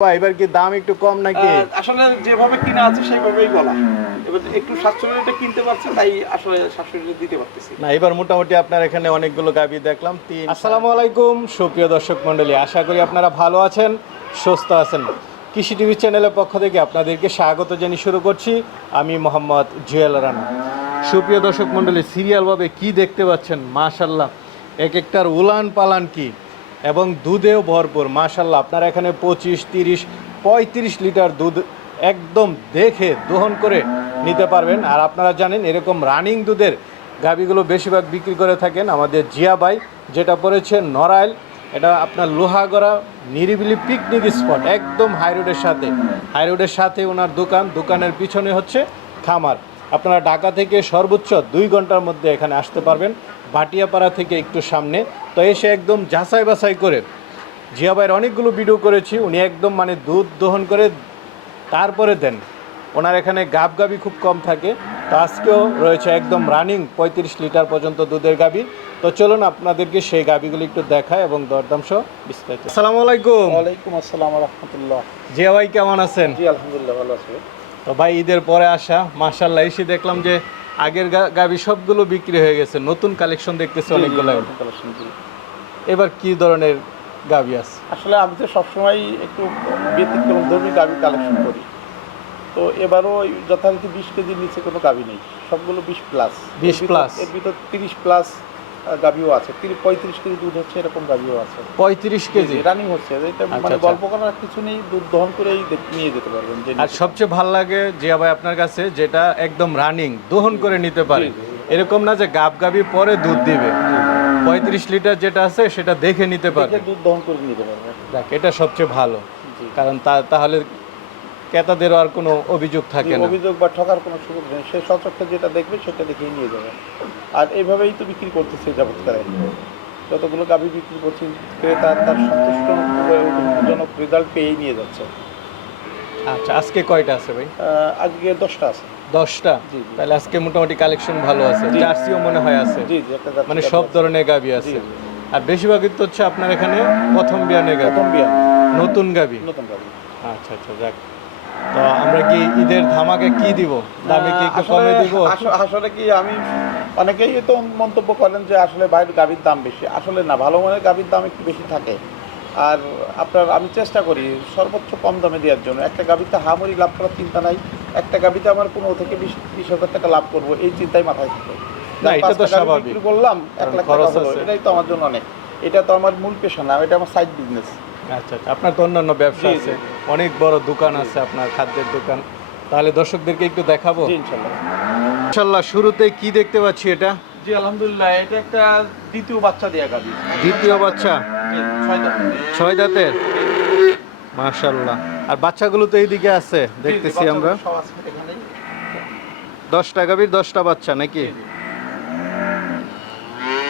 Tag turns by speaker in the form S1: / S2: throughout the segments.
S1: এবার কি দাম একটু কম নাকি?
S2: আসলে যেভাবে কিনা আছে সেইভাবেই বলা। এবার একটু সাতশো কিনতে পারছে তাই আসলে সাতশো দিতে পারতেছি।
S1: না এবার মোটামুটি আপনার এখানে অনেকগুলো গাবি দেখলাম তিন আসসালামু আলাইকুম সুপ্রিয় দর্শক মণ্ডলী আশা করি আপনারা ভালো আছেন সুস্থ আছেন। কৃষি টিভি চ্যানেলের পক্ষ থেকে আপনাদেরকে স্বাগত জানিয়ে শুরু করছি। আমি মোহাম্মদ জুয়েল রানা। সুপ্রিয় দর্শক মণ্ডলী সিরিয়ালভাবে কি দেখতে পাচ্ছেন? মাশাল্লাহ এক একটার উলান পালান কি? এবং দুধেও ভরপুর। মাশাল্লাহ আপনারা এখানে পঁচিশ, তিরিশ, পঁয়ত্রিশ লিটার দুধ একদম দেখে দহন করে নিতে পারবেন। আর আপনারা জানেন, এরকম রানিং দুধের গাবিগুলো বেশিরভাগ বিক্রি করে থাকেন আমাদের জিয়াবাই যেটা পড়েছে নড়াইল। এটা আপনার লোহাগড়া নিরিবিলি পিকনিক স্পট, একদম হাই রোডের সাথে। হাই রোডের সাথে ওনার দোকান, দোকানের পিছনে হচ্ছে খামার। আপনারা ঢাকা থেকে সর্বোচ্চ দুই ঘণ্টার মধ্যে এখানে আসতে পারবেন। ভাটিয়াপাড়া থেকে একটু সামনে। তো এসে একদম যাচাই বাছাই করে জিয়া ভাইয়ের অনেকগুলো ভিডিও করেছি উনি একদম মানে দুধ দহন করে তারপরে দেন। ওনার এখানে গাব গাবি খুব কম থাকে। তো আজকেও রয়েছে একদম রানিং পঁয়ত্রিশ লিটার পর্যন্ত দুধের গাবি। তো চলুন আপনাদেরকে সেই গাবিগুলি একটু দেখায় এবং দরদাম সহ বিস্তারিত। আসসালামু আলাইকুম।
S2: ওয়ালাইকুম আসসালাম রহমতুল্লাহ
S1: জিয়া ভাই কেমন আছেন?
S2: জি আলহামদুলিল্লাহ ভালো আছি।
S1: তো ভাই ঈদের পরে আসা মার্শাল্লাহ এসে দেখলাম যে আগের গাবি সবগুলো বিক্রি হয়ে গেছে। নতুন কালেকশন দেখতেছি অনেকগুলো এবার কি ধরনের গাবি আছে?
S2: আসলে আমি তো সবসময় একটু ব্যতিক্রম ধর্মী গাভি কালেকশন করি। তো এবারও যথারীতি বিশ কেজির নিচে কোনো গাভি নেই। সবগুলো বিশ প্লাস
S1: বিশ প্লাস
S2: এর ভিতর তিরিশ প্লাস গাভিও আছে। তিরিশ পঁয়ত্রিশ কেজি দুধ হচ্ছে এরকম গাভিও আছে।
S1: পঁয়ত্রিশ কেজি?
S2: রানিং হচ্ছে এটা মানে
S1: আচ্ছা।
S2: গল্প করার কিছু নেই দুধ দহন করেই নিয়ে যেতে পারবেন
S1: আর সবচেয়ে ভালো লাগে জিয়া ভাই আপনার কাছে যেটা একদম রানিং দহন করে নিতে পারে। এরকম না যে গাব গাবি পরে দুধ দিবে। পঁয়ত্রিশ লিটার যেটা আছে সেটা দেখে নিতে পারে
S2: দুধ দহন করে নিতে পারবেন
S1: দেখ এটা সবচেয়ে ভালো। কারণ তাহলে ক্রেতাদেরও আর কোনো অভিযোগ থাকে না।
S2: অভিযোগ বা ঠকার কোনো সুযোগ নেই। সে সচক্ষে যেটা দেখবে সেটা দেখেই নিয়ে যাবে। আর এইভাবেই তো বিক্রি করতেছে যাবৎকালে। যতগুলো গাভি বিক্রি করছি ক্রেতা তার সন্তুষ্টজনক রেজাল্ট পেয়েই নিয়ে যাচ্ছে।
S1: আচ্ছা আজকে কয়টা আছে ভাই?
S2: আজকে দশটা আছে।
S1: দশটা। তাহলে আজকে মোটামুটি কালেকশন ভালো আছে। জার্সিও মনে হয় আছে।
S2: জি জি একটা
S1: মানে সব ধরনের গাবি আছে। আর বেশিরভাগই তো হচ্ছে আপনার এখানে প্রথম বিয়ানের গাবি
S2: প্রথম বিয়া
S1: নতুন গাবি
S2: নতুন গাভি।
S1: আচ্ছা আচ্ছা যাক। তো আমরা কি ঈদের ধামাকে কি দিব? দামে কি একটু কমে দিব?
S2: আসলে- কি আমি অনেকেই তো মন্তব্য করেন যে আসলে বাইরের গাভীর দাম বেশি। আসলে না ভালো মানের গাভীর দাম একটু বেশি থাকে। আর আপনার আমি চেষ্টা করি সর্বোচ্চ কম দামে দেওয়ার জন্য। একটা গাভীতে হামরি লাভ করার চিন্তা নাই। একটা গাভীতে আমার পনেরো থেকে বিশ বিশ হাজার টাকা লাভ করব এই চিন্তাই মাথায় থাকে।
S1: না, এটা তো স্বাভাবিক।
S2: বিক্রি এক লাখ টাকা হলো এটাই তো আমার জন্য অনেক। এটা তো আমার মূল পেশা না এটা আমার সাইড বিজনেস
S1: আচ্ছা আচ্ছা। আপনার তো অন্যান্য ব্যবসা। আছে। অনেক বড় দোকান আছে আপনার খাদ্যের দোকান। তাহলে দর্শকদেরকে একটু দেখাবো।
S2: ইনশাল্লাহ।
S1: ইনশাল্লাহ শুরুতে কি দেখতে পাচ্ছি এটা?
S2: জি আলহামদুলিল্লাহ এটা একটা দ্বিতীয় বাচ্চা দেওয়া গাভী
S1: দ্বিতীয় বাচ্চা?
S2: ছয় দাঁত।
S1: ছয় দাঁতের? মাশাল্লাহ আর বাচ্চাগুলো তো এইদিকে আছে দেখতেছি আমরা। দশটা গাভীর দশটা বাচ্চা নাকি?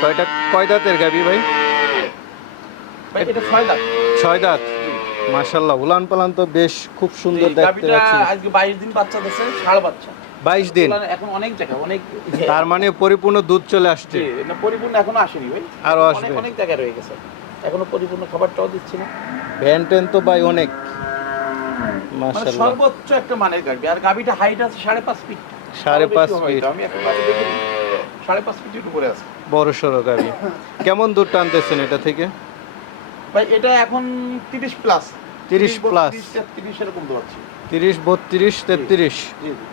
S1: কয়টা কয় দাঁতের গাভী ভাই?
S2: ছয় দাঁত।
S1: ছয় দাঁত। মাশাল্লাহ উলান পালান তো বেশ খুব সুন্দর দেখতে পাচ্ছি
S2: আজকে 22 দিন বাচ্চা দিছে, ষাঁড় বাচ্চা।
S1: বাইশ দিন
S2: এখন অনেক জায়গায়, অনেক
S1: তার মানে পরিপূর্ণ দুধ চলে আসছে
S2: না, পরিপূর্ণ এখনও আসেনি ভাই। আরও
S1: আসবে।
S2: অনেক জায়গায় রয়ে গেছে। এখনও পরিপূর্ণ খাবারটাও দিচ্ছি না।
S1: ভ্যান ট্যান তো ভাই অনেক
S2: মানে
S1: মাশাল্লাহ
S2: সর্বোচ্চ একটা মানের গাভী। আর গাভীটা height আছে সাড়ে পাঁচ ফিট।
S1: সাড়ে
S2: আরও
S1: পাঁচ
S2: বেশিও
S1: ফিট
S2: আমি এখন পাঁচ ফিটের উপরে আছে।
S1: বড় সড়ো গাভী কেমন দুধ টানতেছেন এটা থেকে
S2: ভাই, এটা এখন 30 প্লাস
S1: 30 plus।
S2: 30 এরকম।
S1: তিরিশ বত্রিশ তেত্রিশ।
S2: জি, জি।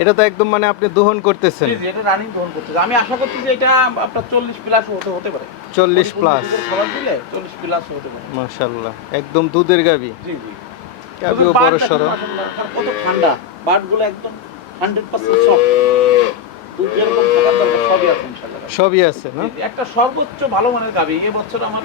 S1: এটা তো একদম মানে আপনি দহন করতেছেন।
S2: জি, এটা রানিং গ্রহণ করতেছে। আমি আশা করছি যে এটা আপনার চল্লিশ প্লাস হতে হতে পারে।
S1: চল্লিশ
S2: পরিপূর্ণ
S1: প্লাস
S2: দুধের খাবার দিলে চল্লিশ প্লাস হতে পারে।
S1: মাশাল্লাহ একদম দুধের গাভী
S2: জি জি। তবে
S1: বড়
S2: মাশাআল্লাহ, আর কত ঠান্ডা। বাটগুলো একদম হান্ড্রেড পার্সেন্ট সফট সবই আছে
S1: না?
S2: একটা সর্বোচ্চ ভালো মানের গাভী এবছর আমার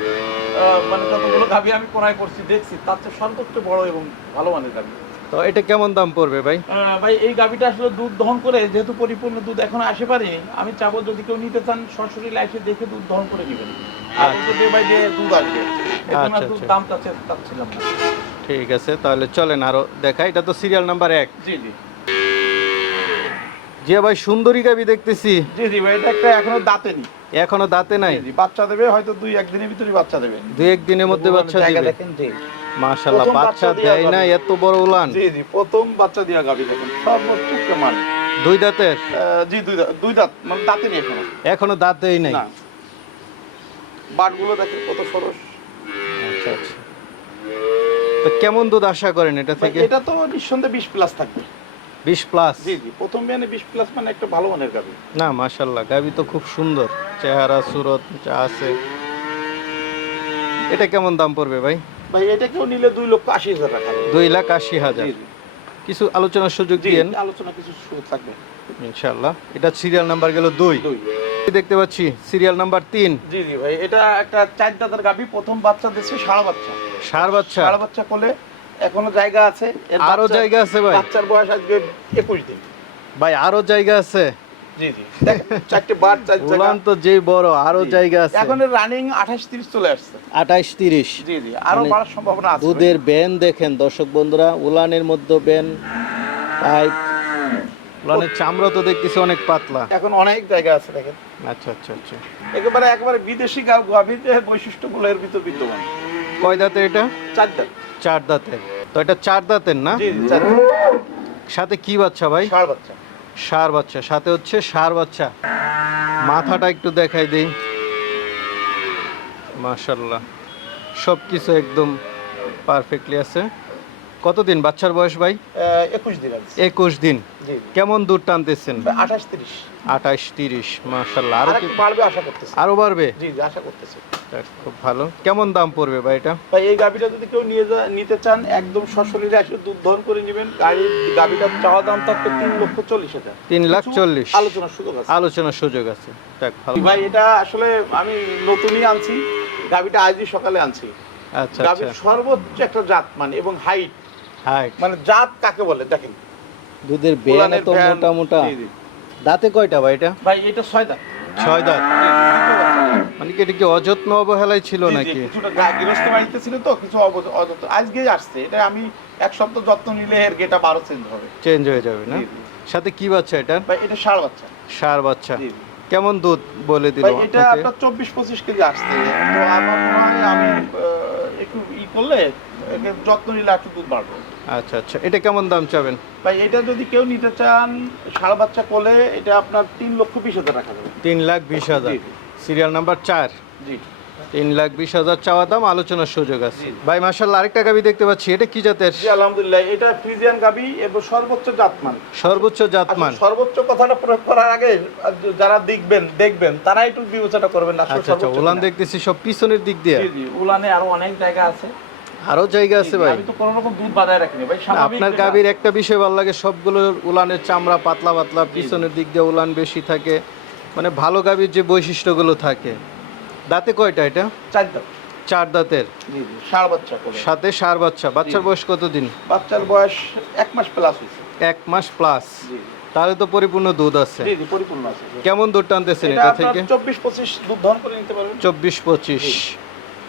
S2: মানে যতগুলো গাভী আমি ক্রয় করছি দেখছি তার চেয়ে সর্বোচ্চ বড় এবং ভালো মানের গাভী
S1: তো এটা কেমন দাম পড়বে ভাই?
S2: ভাই এই গাভীটা আসলে দুধ দহন করে যেহেতু পরিপূর্ণ দুধ এখন আসে পারে আমি চাবো যদি কেউ নিতে চান সরাসরি লাইফে দেখে দুধ দহন করে নেবেন। আর
S1: আচ্ছা।
S2: বাই দুধ আসবে
S1: আচ্ছা,
S2: দুধ
S1: আচ্ছা।
S2: দাম চাচ্ছে চাচ্ছিলাম
S1: ঠিক আছে তাহলে চলেন আরও দেখা এটা তো সিরিয়াল নাম্বার এক।
S2: জি জি।
S1: জিয়া ভাই সুন্দরী গাভী দেখতেছি।
S2: জি জি ভাই এটা একটা এখনও দাঁতে নি
S1: এখনও দাঁতে নাই?
S2: বাচ্চা দেবে হয়তো দুই একদিনের ভিতরে বাচ্চা দেবে।
S1: দুই একদিনের মধ্যে বাচ্চা দিবে।
S2: দেখেন জি
S1: মাশাল্লাহ বাচ্চা
S2: বাচ্চা দেয়
S1: না এত বড় উলান।
S2: জি জি প্রথম বাচ্চা দিয়া গাবি দেখেন সর্বোচ্চ মান।
S1: দুই দাঁতের?
S2: জি দুই দাঁত দুই দাঁত মানে দাঁতে নেই এখনও।
S1: এখনও দাঁতেই নেই?
S2: না। বাটগুলো দেখেন কত সরস।
S1: আচ্ছা আচ্ছা। তো কেমন দুধ আশা করেন এটা থেকে?
S2: এটা তো নিঃসন্দেহে বিশ প্লাস থাকবে।
S1: বিশ প্লাস
S2: জি জি প্রথম বিয়ানে বিশ প্লাস মানে একটা ভালো মানের গাবি।
S1: না মাশাল্লাহ গাবি তো খুব সুন্দর। চেহারা সুরত যা আছে। এটা কেমন দাম পড়বে ভাই?
S2: ভাই এটা কেউ নিলে দুই লক্ষ আশি হাজার টাকা।
S1: দুই লাখ আশি হাজার। কিছু আলোচনার সুযোগ দিয়েন।
S2: আলোচনা কিছু সুযোগ থাকবে।
S1: ইনশাল্লাহ এটা সিরিয়াল নাম্বার গেল দুই। দেখতে পাচ্ছি সিরিয়াল নাম্বার তিন।
S2: জি জি ভাই এটা একটা চার দাদার গাবি প্রথম বাচ্চা দিচ্ছে সারা বাচ্চা।
S1: সার বাচ্চা?
S2: সারা বাচ্চা কোলে এখনও জায়গা আছে। আরও
S1: জায়গা আছে ভাই?
S2: বাচ্চার বয়স আজকে একুশ দিন।
S1: ভাই আরও জায়গা আছে?
S2: জি জি। চারটে বার চার জায়গা।
S1: তো যেই বড়
S2: আরও
S1: জায়গা আছে।
S2: এখন রানিং আঠাশ তিরিশ চলে আসছে।
S1: আঠাইশ তিরিশ।
S2: জি জি। আরও
S1: মানে
S2: বাড়ার সম্ভাবনা আছে
S1: দুধের ব্যান দেখেন দর্শক বন্ধুরা উলানের মধ্যে ব্যান পাইপ উলানের চামড়া তো দেখতেছি অনেক পাতলা।
S2: এখন অনেক জায়গা আছে দেখেন।
S1: আচ্ছা আচ্ছা আচ্ছা।
S2: একেবারে একবারে বিদেশি গাভীর যে বৈশিষ্ট্যগুলো এর ভিতর বিদ্যমান।
S1: কয় দাঁতের এটা?
S2: চার দাঁত।
S1: চার দাঁতের। তো এটা চার দাঁতের না? সাথে কি বাচ্চা ভাই?
S2: ষাঁড় বাচ্চা।
S1: সার বাচ্চা। সাথে হচ্ছে সার বাচ্চা। মাথাটা একটু দেখাই দিই। মাশাল্লাহ সব কিছু একদম পারফেক্টলি আছে। কতদিন বাচ্চার বয়স ভাই?
S2: একুশ দিন
S1: একুশ দিন। কেমন দুধ টানতেছেন?
S2: আঠাশ তিরিশ।
S1: আঠাশ তিরিশ মাশাল্লাহ
S2: আর বাড়বে আশা করতেছি।
S1: আরও বাড়বে?
S2: জি আশা করতেছি।
S1: খুব ভালো। কেমন দাম পড়বে ভাই এটা?
S2: ভাই এই গাভিটা যদি কেউ নিয়ে যা নিতে চান একদম সশরীরে এসে দুধ দহন করে নেবেন। গাড়ির গাভিটার চাওয়া দাম থাকবে তিন লক্ষ চল্লিশ হাজার।
S1: তিন লাখ চল্লিশ।
S2: আলোচনার সুযোগ আছে।
S1: আলোচনার সুযোগ আছে।
S2: ভাই এটা আসলে আমি নতুনই আনছি। গাভিটা আজই সকালে আনছি।
S1: আচ্ছা
S2: গাভির
S1: আচ্ছা।
S2: সর্বোচ্চ একটা জাত মানে এবং হাইট মানে জাত কাকে বলে? দেখেন।
S1: দুধের বেন
S2: তো
S1: মোটা মোটা। দাঁতে কয়টা ভাই এটা?
S2: ভাই এটা ছয় দাঁত।
S1: ছয় দাঁত। মানে কি এটা কি অযত্ন অবহেলায় ছিল নাকি?
S2: কিছুটা গৃহস্থ বাড়িতে ছিল তো কিছু অযত্ন। আজকেই আসছে। এটা আমি এক সপ্তাহ যত্ন নিলে এর গেটা বারো চেঞ্জ হবে।
S1: চেঞ্জ হয়ে যাবে না। সাথে কি বাচ্চা এটা?
S2: ভাই এটা ষাঁড় বাচ্চা।
S1: সার বাচ্চা। কেমন দুধ বলে দিল
S2: ভাই এটা? আপনার চব্বিশ পঁচিশ কেজি আসছে। তো আমার মনে হয় আমি একটু ই করলে যত্ন নিলে একটু দুধ বাড়বে।
S1: আচ্ছা আচ্ছা। এটা কেমন দাম চাবেন?
S2: ভাই এটা যদি কেউ নিতে চান ষাঁড় বাচ্চা কোলে এটা আপনার তিন লক্ষ বিশ হাজার দেবে
S1: তিন লাখ বিশ হাজার। সিরিয়াল নাম্বার চার।
S2: জি।
S1: তিন লাখ বিশ হাজার চাওয়া দাম আলোচনার সুযোগ আছে। ভাই মার্শাল্লাহ আরেকটা গাবি দেখতে পাচ্ছি। এটা কি জাতের?
S2: আলহামদুলিল্লাহ এটা ফ্রিজিয়ান গাবি এবং সর্বোচ্চ জাতমান।
S1: সর্বোচ্চ জাতমান।
S2: সর্বোচ্চ কথাটা প্রয়োগ করার আগে যারা দেখবেন দেখবেন তারা একটু বিবেচনা করবেন না
S1: আচ্ছা আচ্ছা উলান। দেখতেছি সব পিছনের দিক দিয়ে।
S2: উলানে আরও অনেক জায়গা আছে।
S1: আরও জায়গা আছে ভাই।
S2: আমি তো কোনো রকম দুধ বাজায় রাখিনি ভাই
S1: আপনার গাভীর একটা বিষয় ভালো লাগে সবগুলোর উলানের চামড়া পাতলা পাতলা পিছনের দিক দিয়ে উলান বেশি থাকে। মানে ভালো গাভীর যে বৈশিষ্ট্যগুলো থাকে। দাঁতে কয়টা এটা?
S2: চার দাঁত।
S1: চার দাঁতের?
S2: বাচ্চা
S1: সাথে সার বাচ্চা। বাচ্চার। বয়স কতদিন?
S2: বাচ্চার বয়স এক মাস প্লাস হয়েছে
S1: এক মাস প্লাস তাহলে তো পরিপূর্ণ দুধ আছে।
S2: পরিপূর্ণ আছে।
S1: কেমন দুধ টানতেছেন
S2: এটা
S1: থেকে?
S2: চব্বিশ পঁচিশ দুধ ধন করে নিতে পারবেন।
S1: চব্বিশ পঁচিশ।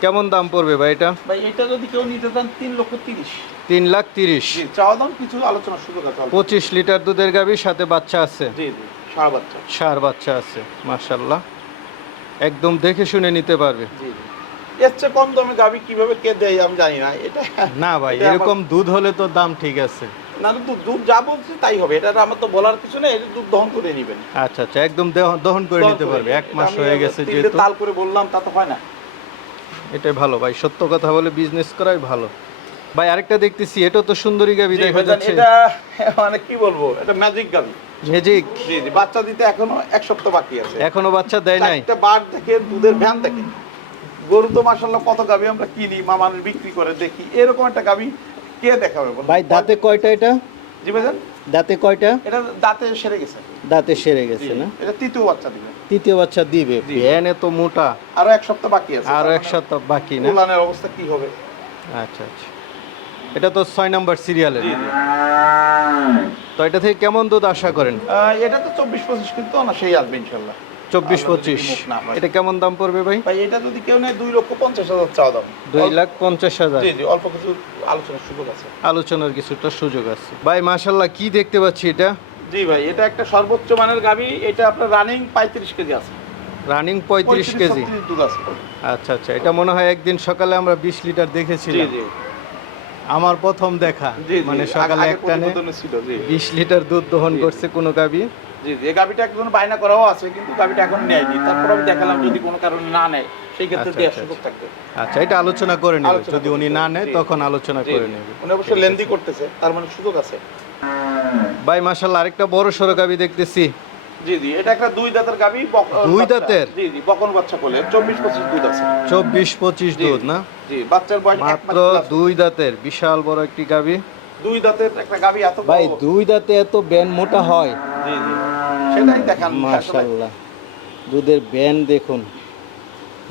S1: কেমন দাম পড়বে ভাই এটা?
S2: ভাই এটা যদি কেউ নিতে চান তিন লক্ষ তিরিশ।
S1: তিন লাখ তিরিশ।
S2: জি চাওয়া দাম কিছু আলোচনার সুযোগ আছে।
S1: পঁচিশ লিটার দুধের গাভীর সাথে বাচ্চা আছে?
S2: জি জি ষাঁড় বাচ্চা
S1: সার বাচ্চা আছে মাশাল্লাহ একদম দেখে শুনে নিতে পারবে।
S2: জি এর চেয়ে কম দামে গাবি কীভাবে কে দেয় আমি জানি না। এটা
S1: না ভাই এরকম দুধ হলে তো দাম ঠিক আছে।
S2: না দুধ দুধ যা বলছে তাই হবে। এটা আমার তো বলার কিছু নেই এটা দুধ দহন করে নেবেন।
S1: আচ্ছা আচ্ছা একদম দহন করে নিতে পারবে। এক মাস হয়ে গেছে যেহেতু।
S2: তাল করে বললাম তা তো হয় না।
S1: এটাই ভালো ভাই। সত্য কথা বলে বিজনেস করাই ভালো। ভাই আরেকটা দেখতেছি এটা তো সুন্দরী গাবি দেখা যাচ্ছে।
S2: এটা মানে কি বলব এটা ম্যাজিক গাবি।
S1: ম্যাজিক
S2: জি জি বাচ্চা দিতে এখনও এক সপ্তাহ বাকি আছে।
S1: এখনও বাচ্চা দেয় নাই?
S2: চারটে বার দেখে দুধের ভ্যান দেখে। গরু তো মাসাল্লাহ কত গাবি আমরা কিনি মা মানুষ বিক্রি করে দেখি। এরকম একটা গাবি কে দেখাবে?
S1: ভাই দাঁতে কয়টা এটা?
S2: জি ভাইজান?
S1: দাঁতে কয়টা?
S2: এটা দাঁতে সেরে গেছে।
S1: দাঁতে সেরে গেছে না?
S2: এটা তৃতীয় বাচ্চা দিবে।
S1: তৃতীয় বাচ্চা দিবে। ভ্যান এত মোটা।
S2: আরও এক সপ্তাহ বাকি আছে। আরও
S1: এক সপ্তাহ বাকি না?
S2: মানে অবস্থা কি হবে?
S1: আচ্ছা আচ্ছা। এটা তো ছয় নম্বর সিরিয়ালের। তো এটা থেকে কেমন দুধ আশা করেন?
S2: এটা তো চব্বিশ পঁচিশ কিন্তু না সেই আসবে ইনশাল্লাহ।
S1: চব্বিশ পঁচিশ। এটা কেমন দাম পড়বে ভাই?
S2: ভাই এটা যদি কেউ নেয় দুই লক্ষ পঞ্চাশ হাজার চাওয়া দাম।
S1: দুই লাখ পঞ্চাশ হাজার।
S2: অল্প কিছু আলোচনার সুযোগ আছে।
S1: আলোচনার কিছুটা সুযোগ আছে। ভাই মাশাল্লাহ কি দেখতে পাচ্ছি এটা?
S2: জি ভাই এটা একটা সর্বোচ্চ মানের গাবি এটা আপনার রানিং পঁয়ত্রিশ কেজি আছে।
S1: রানিং পঁয়ত্রিশ কেজি।
S2: 35 দুধ আছে।
S1: আচ্ছা আচ্ছা এটা মনে হয় একদিন সকালে আমরা বিশ লিটার দেখেছিলাম। আমার প্রথম দেখা। মানে সকালে
S2: আগে
S1: এক টানে
S2: প্রতিবেদনে ছিল জি
S1: বিশ লিটার দুধ দহন করছে কোনো গাবি
S2: জি জি এই গাবিটা একজন বায়না করাও আছে কিন্তু গাবিটা এখন নেয়নি। তারপর আমি দেখালাম যদি কোনো কারণে না নেয় সেই ক্ষেত্রে
S1: আচ্ছা,
S2: দেওয়ার
S1: আচ্ছা,
S2: সুযোগ থাকবে।
S1: আচ্ছা এটা আলোচনা করে নেবে। যদি উনি না নেয় তখন আলোচনা করে। নেবে।
S2: উনি অবশ্যই লেন্দি করতেছে তার মানে সুযোগ আছে।
S1: ভাই মাসাল্লাহ আরেকটা বড় সড়ো গাবি দেখতেছি।
S2: জি জি এটা একটা দুই দাঁতের গাবি
S1: দুই। দাঁতের?
S2: জি জি বকন বাচ্চা বলে চব্বিশ পঁচিশ দুধ আছে।
S1: চব্বিশ পঁচিশ
S2: জি,
S1: দুধ না?
S2: জি বাচ্চার বয়স
S1: মাত্র দুই দাঁতের বিশাল বড় একটি গাবি
S2: দুই দাঁতের একটা গাবি এত
S1: ভাই দুই দাঁতে এত ব্যান মোটা হয়।
S2: জি জি। সেটাই দেখান।
S1: দুধের ব্যান দেখুন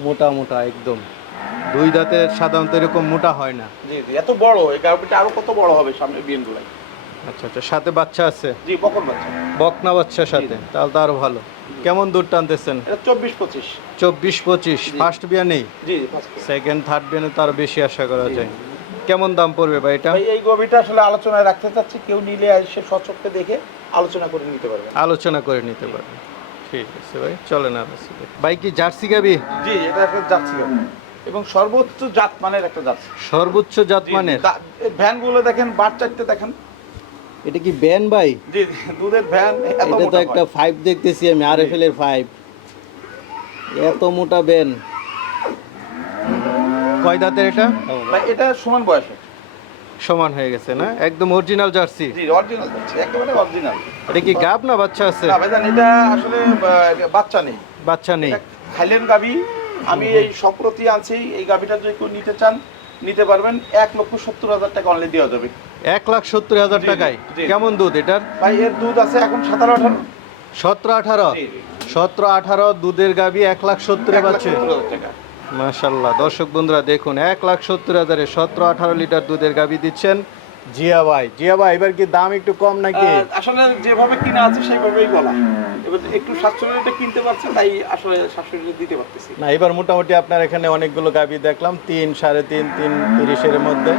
S1: মোটা মোটা একদম। দুই দাঁতের সাধারণত এরকম মোটা হয় না।
S2: জি জি এত বড় এই গাবিটা আরও কত বড় হবে সামনে বিয়েন
S1: আচ্ছা আচ্ছা সাথে বাচ্চা আছে?
S2: জি বকন বাচ্চা।
S1: বকনা বাচ্চার সাথে তাহলে তো আরও ভালো। কেমন দুধ টানতেছেন?
S2: চব্বিশ পঁচিশ।
S1: চব্বিশ পঁচিশ ফার্স্ট বিয়া নেই। সেকেন্ড থার্ড বিয়ানে তো আরও বেশি আশা করা যায়। কেমন দাম পড়বে ভাই এটা?
S2: এই গবিটা আসলে আলোচনায় রাখতে চাচ্ছি কেউ নিলে এসে সচক্ষে দেখে। আলোচনা করে নিতে পারবে
S1: আলোচনা করে নিতে পারবেন। ঠিক আছে ভাই চলেন আর ভাই কি জার্সি গাবি?
S2: জি এটা একটা জার্সি গাবি। এবং সর্বোচ্চ জাত মানের একটা জার্সি।
S1: সর্বোচ্চ জাত মানের?
S2: ভ্যানগুলো দেখেন বার চারটে দেখেন।
S1: এটা কি ব্যান ভাই?
S2: জি দুধের ভ্যান
S1: এটা তো একটা। ফাইভ দেখতেছি আমি আর এফ এল এর ফাইভ এত মোটা ব্যান কয় দাঁতের এটা?
S2: এটা সমান বয়সে
S1: সমান হয়ে গেছে না? একদম অরিজিনাল জার্সি
S2: জি অরিজিনাল যাচ্ছে একেবারে অরিজিনাল
S1: এটা কি গাব না বাচ্চা আছে?
S2: না ভাইজান এটা আসলে বাচ্চা নেই।
S1: বাচ্চা নেই।
S2: খাইলেন গাবি। আমি এই সম্প্রতি আনছি এই গাবিটা যদি কেউ নিতে চান নিতে পারবেন। এক লক্ষ সত্তর হাজার টাকা অনলাইন দেওয়া যাবে।
S1: এক লাখ সত্তর হাজার টাকায়। কেমন দুধ এটার?
S2: ভাই এর দুধ আছে এখন সাতারো আঠারো।
S1: সতেরো আঠারো। সতেরো আঠারো দুধের গাবি এক লাখ সত্তরে পাচ্ছে মাশাল্লাহ দর্শক বন্ধুরা দেখুন এক লাখ সত্তর হাজারে সতেরো আঠারো লিটার দুধের গাবি দিচ্ছেন জিয়া ভাই। জিয়া ভাই এবার কি দাম একটু কম নাকি?
S2: আসলে যেভাবে কিনা আছে সেভাবেই বলা। এবার একটু সাশ্রয়টা কিনতে পারছে তাই আসলে সাশ্রয়টা দিতে পারতেছি।
S1: না এবার মোটামুটি আপনার এখানে অনেকগুলো গাবি দেখলাম তিন সাড়ে তিন তিন তিরিশের মধ্যে।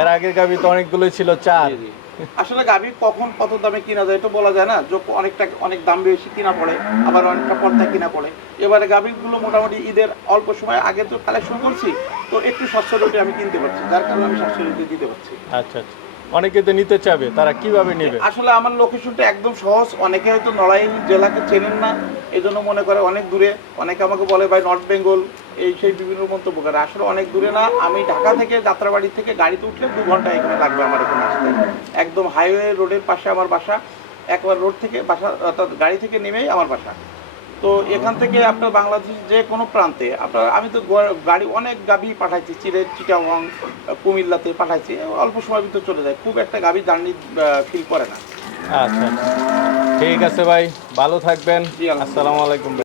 S1: এর আগের গাবি তো অনেকগুলোই ছিল চার।
S2: আসলে গাভী কখন কত দামে কিনা যায় এটা বলা যায় না। যখন অনেকটা অনেক দাম বেশি কিনা পড়ে, আবার অনেকটা পর্দা কিনা পড়ে। এবারে গাভীগুলো মোটামুটি ঈদের অল্প সময় আগে তো কালেকশন করছি, তো একটু সস্তা রেটে আমি কিনতে পারছি, যার কারণে আমি সস্তা রেটে দিতে পারছি।
S1: আচ্ছা আচ্ছা। অনেকে তো নিতে চাবে, তারা কীভাবে নেবে?
S2: আসলে আমার লোকেশনটা একদম সহজ, অনেকে হয়তো নড়াইল জেলাকে চেনেন না এই জন্য মনে করে অনেক দূরে। অনেকে আমাকে বলে, ভাই নর্থ বেঙ্গল এই সেই বিভিন্ন মন্তব্য করে। আসলে অনেক দূরে না, আমি ঢাকা থেকে যাত্রাবাড়ি থেকে গাড়িতে উঠলে দু ঘণ্টা এখানে লাগবে আমার এখানে আসতে। একদম হাইওয়ে রোডের পাশে আমার বাসা, একবার রোড থেকে বাসা, অর্থাৎ গাড়ি থেকে নেমেই আমার বাসা। তো এখান থেকে আপনার বাংলাদেশ যে কোনো প্রান্তে আপনার আমি তো গাড়ি অনেক গাভি পাঠাইছি চিরে চিটাওয়াং কুমিল্লাতে পাঠাইছি অল্প সময় ভিতরে চলে যায় খুব একটা গাভি জার্নি ফিল করে না।
S1: আচ্ছা আচ্ছা। ঠিক আছে ভাই ভালো থাকবেন। আসসালামু আলাইকুম।